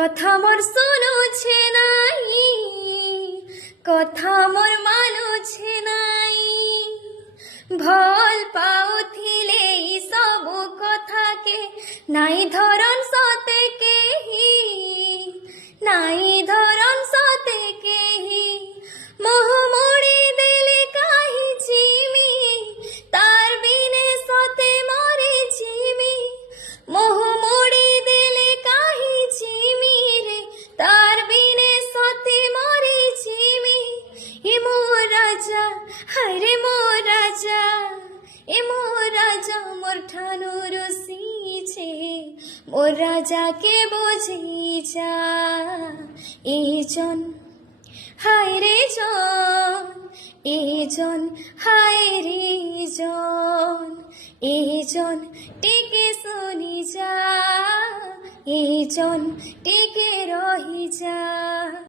কথা মোর শুনুছে নাই, কথা মোর মানুছে নাই। ভাল পাউথিলে সবু কথাকে নাই ধরন সতে কেহি, নাই ধরন সতে কেহি। মোহ মোড়ি দেলে কাহি চিমি, তার বিনে সতে মরে চিমি। মোহ মোড়ি দেলে কাহি চিমি রে, তার বিনে সতে মরে চিমি। এ মোর রাজা, হায় রে মোর রাজা, এ মোর রাজা মোর ঠানু রসিছে। মোর রাজাকে বুঝি যা, এজন হায় রে জন, এজন হায় রে জন, এজন টিকে শুনি যা, এজন টিকে রহি যা।